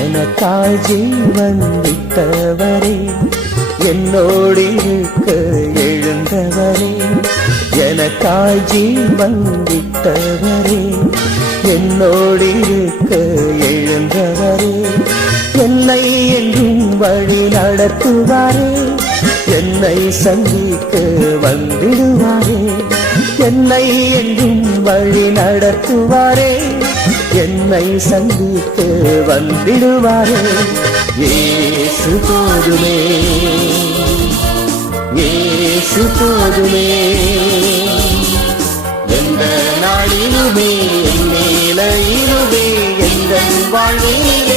எனக்காய் ஜீவன் விட்டவரே, என்னோடு இருக்க எழுந்தவரே. எனக்காய் ஜீவன் விட்டவரே, என்னோடு இருக்க எழுந்தவரே. என்னை என்றும் வழி நடத்துவாரே, என்னை சந்திக்க வந்திடுவாரே. என்னை என்றும் வழி நடத்துவாரே, என்னை சந்திக்க வந்திடுவாரே. இயேசு போதுமே, இயேசு போதுமே. எந்த நாளிலுமே என் நிலையிலுமே எந்த வாழ்விலே